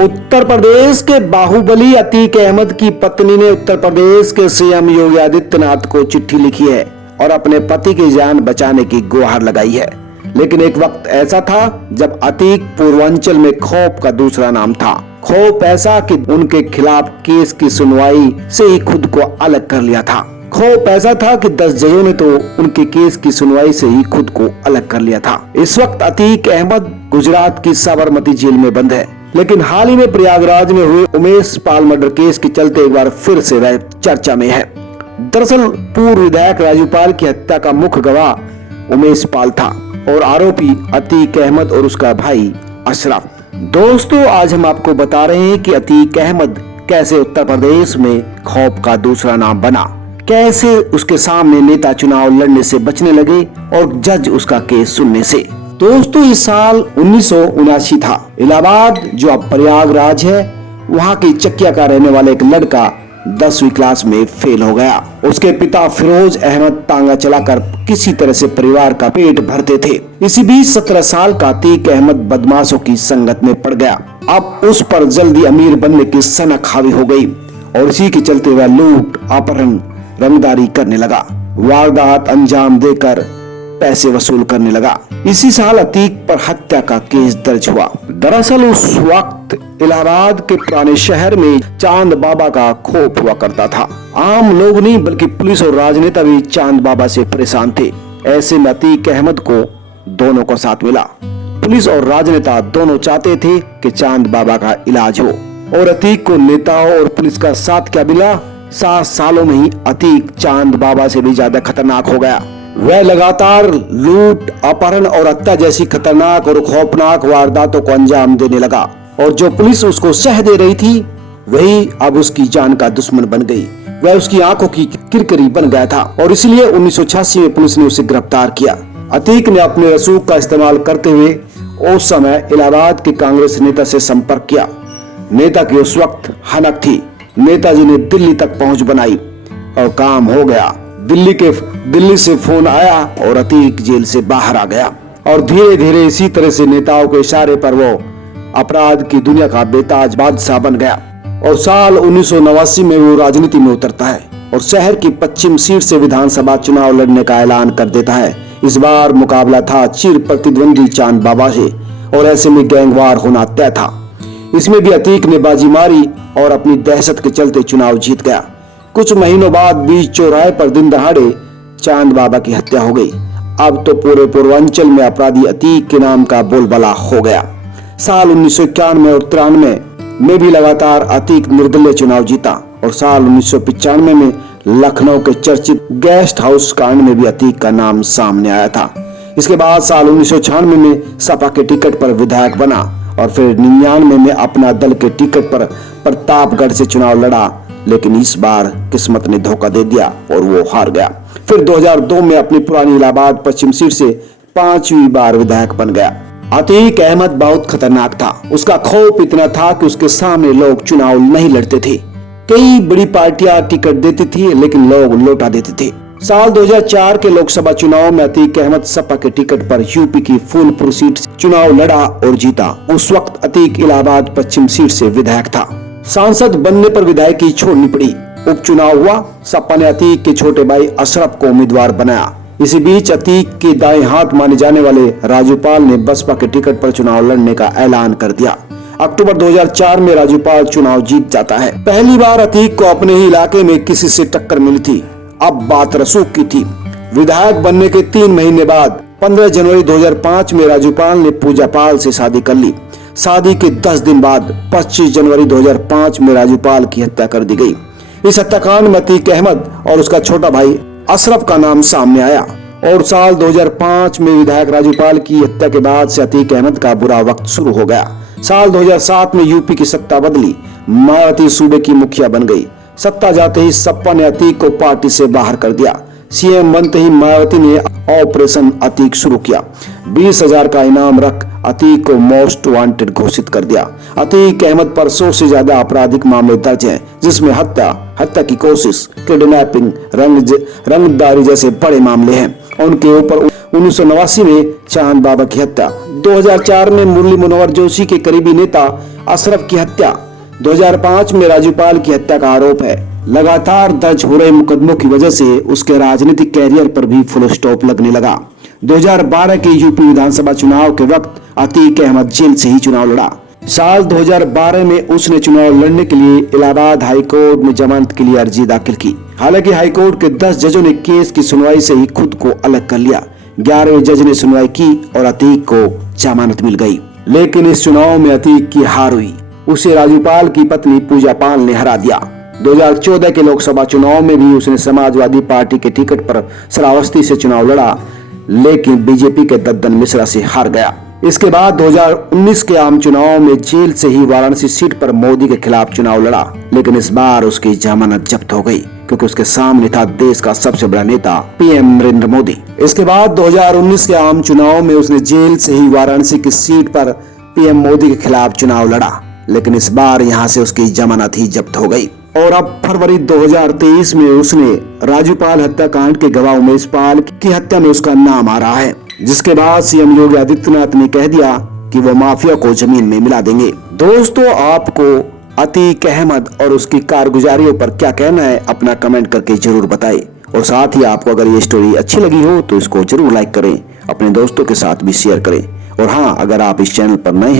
उत्तर प्रदेश के बाहुबली अतीक अहमद की पत्नी ने उत्तर प्रदेश के सीएम योगी आदित्यनाथ को चिट्ठी लिखी है और अपने पति की जान बचाने की गुहार लगाई है। लेकिन एक वक्त ऐसा था जब अतीक पूर्वांचल में खौफ का दूसरा नाम था। खौफ ऐसा कि उनके खिलाफ केस की सुनवाई से ही खुद को अलग कर लिया था। खौफ ऐसा था कि 10 जजों ने तो उनके केस की सुनवाई से ही खुद को अलग कर लिया था। इस वक्त अतीक अहमद गुजरात की साबरमती जेल में बंद है, लेकिन हाल ही में प्रयागराज में हुए उमेश पाल मर्डर केस के चलते एक बार फिर से वह चर्चा में है। दरअसल पूर्व विधायक राजू पाल की हत्या का मुख्य गवाह उमेश पाल था और आरोपी अतीक अहमद और उसका भाई अशरफ। दोस्तों, आज हम आपको बता रहे हैं कि अतीक अहमद कैसे उत्तर प्रदेश में खौफ का दूसरा नाम बना, कैसे उसके सामने नेता चुनाव लड़ने से बचने लगे और जज उसका केस सुनने से। दोस्तों, इस साल 1979 था। इलाहाबाद जो अब प्रयागराज है, वहाँ की चकिया का रहने वाला एक लड़का 10वीं क्लास में फेल हो गया। उसके पिता फिरोज अहमद तांगा चलाकर किसी तरह से परिवार का पेट भरते थे। इसी बीच 17 साल का अतीक अहमद बदमाशों की संगत में पड़ गया। अब उस पर जल्दी अमीर बनने की सनक हावी हो गई और इसी के चलते वह लूट, अपहरण, रंगदारी करने लगा। वारदात अंजाम देकर पैसे वसूल करने लगा। इसी साल अतीक पर हत्या का केस दर्ज हुआ। दरअसल उस वक्त इलाहाबाद के पुराने शहर में चांद बाबा का खौफ हुआ करता था। आम लोग नहीं बल्कि पुलिस और राजनेता भी चांद बाबा से परेशान थे। ऐसे में अतीक अहमद को दोनों को साथ मिला। पुलिस और राजनेता दोनों चाहते थे कि चांद बाबा का इलाज हो और अतीक को नेताओं और पुलिस का साथ क्या मिला। 7 सालों में ही अतीक चांद बाबा से भी ज्यादा खतरनाक हो गया। वह लगातार लूट, अपहरण और हत्या जैसी खतरनाक और खौफनाक वारदातों को अंजाम देने लगा और जो पुलिस उसको सह दे रही थी वही अब उसकी जान का दुश्मन बन गई। वह उसकी आंखों की किरकिरी बन गया था और इसलिए 1986 में पुलिस ने उसे गिरफ्तार किया। अतीक ने अपने रसूख का इस्तेमाल करते हुए उस समय इलाहाबाद के कांग्रेस नेता से संपर्क किया। नेता की उस वक्त हनक थी। नेताजी ने दिल्ली तक पहुंच बनाई और काम हो गया। दिल्ली से फोन आया और अतीक जेल से बाहर आ गया और धीरे धीरे इसी तरह से नेताओं के इशारे पर वो अपराध की दुनिया का बेताज बादशाह बन गया। और साल 1989 में वो राजनीति में उतरता है और शहर की पश्चिम सीट से विधानसभा चुनाव लड़ने का ऐलान कर देता है। इस बार मुकाबला था चिर प्रतिद्वंदी चांद बाबा से और ऐसे में गैंगवार होना तय था। इसमें भी अतीक ने बाजी मारी और अपनी दहशत के चलते चुनाव जीत गया। कुछ महीनों बाद बीच चौराहे पर दिन दहाड़े चांद बाबा की हत्या हो गई। अब तो पूरे पूर्वांचल में अपराधी अतीक के नाम का बोलबाला हो गया। साल 1991 और 93 में भी लगातार अतीक निर्दलीय चुनाव जीता और साल 1995 में लखनऊ के चर्चित गेस्ट हाउस कांड में भी अतीक का नाम सामने आया था। इसके बाद साल 1996 में सपा के टिकट पर विधायक बना और फिर 99 में अपना दल के टिकट पर प्रतापगढ़ से चुनाव लड़ा, लेकिन इस बार किस्मत ने धोखा दे दिया और वो हार गया। फिर 2002 में अपनी पुरानी इलाहाबाद पश्चिम सीट से 5वीं बार विधायक बन गया। अतीक अहमद बहुत खतरनाक था। उसका खौफ इतना था कि उसके सामने लोग चुनाव नहीं लड़ते थे। कई बड़ी पार्टियां टिकट देती थी लेकिन लोग लौटा देते थे। साल 2004 के लोकसभा चुनाव में अतीक अहमद सपा के टिकट पर यूपी की फूलपुर सीट से चुनाव लड़ा और जीता। उस वक्त अतीक इलाहाबाद पश्चिम सीट से विधायक था। सांसद बनने पर विधायकी छोड़नी पड़ी। उपचुनाव हुआ। सपा ने अतीक के छोटे भाई अशरफ को उम्मीदवार बनाया। इसी बीच अतीक के दाएं हाथ माने जाने वाले राजू पाल ने बसपा के टिकट पर चुनाव लड़ने का ऐलान कर दिया। अक्टूबर 2004 में राजू पाल चुनाव जीत जाता है। पहली बार अतीक को अपने ही इलाके में किसी से टक्कर मिली थी। अब बात रसूख की थी। विधायक बनने के 3 महीने बाद 15 जनवरी 2005 में राजू पाल ने पूजा पाल से शादी कर ली। शादी के 10 दिन बाद 25 जनवरी 2005 में राजू पाल की हत्या कर दी गई। इस हत्याकांड में अतीक अहमद और उसका छोटा भाई अशरफ का नाम सामने आया और साल 2005 में विधायक राजू पाल की हत्या के बाद से अतीक अहमद का बुरा वक्त शुरू हो गया। साल 2007 में यूपी की सत्ता बदली। मायावती सूबे की मुखिया बन गई। सत्ता जाते ही सपा ने अतीक को पार्टी से बाहर कर दिया। सीएम बनते ही मायावती ने ऑपरेशन अतीक शुरू किया। 20,000 का इनाम रख अतीक को मोस्ट वांटेड घोषित कर दिया। अतीक अहमद पर 100 से ज्यादा आपराधिक मामले दर्ज हैं, जिसमें हत्या की कोशिश, किडनैपिंग, रंगदारी जैसे बड़े मामले हैं। उनके ऊपर 1989 में चांद बाबा की हत्या, 2004 में मुरली मनोहर जोशी के करीबी नेता अशरफ की हत्या, 2005 में राजूपाल की हत्या का आरोप है। लगातार दर्ज हो रहे मुकदमों की वजह से उसके राजनीतिक कैरियर पर भी फुल स्टॉप लगने लगा। 2012 के यूपी विधानसभा चुनाव के वक्त अतीक अहमद जेल से ही चुनाव लड़ा। साल 2012 में उसने चुनाव लड़ने के लिए इलाहाबाद हाईकोर्ट में जमानत के लिए अर्जी दाखिल की। हालांकि हाईकोर्ट के 10 जजों ने केस की सुनवाई से ही खुद को अलग कर लिया। 11वें जज ने सुनवाई की और अतीक को जमानत मिल गई। लेकिन इस चुनाव में अतीक की हार हुई। उसे राजूपाल की पत्नी पूजा पाल ने हरा दिया। 2014 के लोकसभा चुनाव में भी उसने समाजवादी पार्टी के टिकट पर श्रावस्ती से चुनाव लड़ा, लेकिन बीजेपी के दद्दन मिश्रा से हार गया। इसके बाद 2019 के आम चुनाव में जेल से ही वाराणसी सीट पर मोदी के खिलाफ चुनाव लड़ा, लेकिन इस बार उसकी जमानत जब्त हो गई क्योंकि उसके सामने था देश का सबसे बड़ा नेता पीएम नरेंद्र मोदी। इसके बाद 2019 के आम चुनाव में उसने जेल से ही वाराणसी की सीट पर पीएम मोदी के खिलाफ चुनाव लड़ा, लेकिन इस बार यहां से उसकी जमानत ही जब्त हो गई। और अब फरवरी 2023 में उसने राजूपाल हत्याकांड के गवाह उमेश पाल की हत्या में उसका नाम आ रहा है, जिसके बाद सीएम योगी आदित्यनाथ ने कह दिया कि वो माफिया को जमीन में मिला देंगे। दोस्तों, आपको अतीक अहमद और उसकी कारगुजारियों पर क्या कहना है, अपना कमेंट करके जरूर बताएं। और साथ ही आपको अगर ये स्टोरी अच्छी लगी हो तो इसको जरूर लाइक करें, अपने दोस्तों के साथ भी शेयर करें। और हाँ, अगर आप इस चैनल पर नए हैं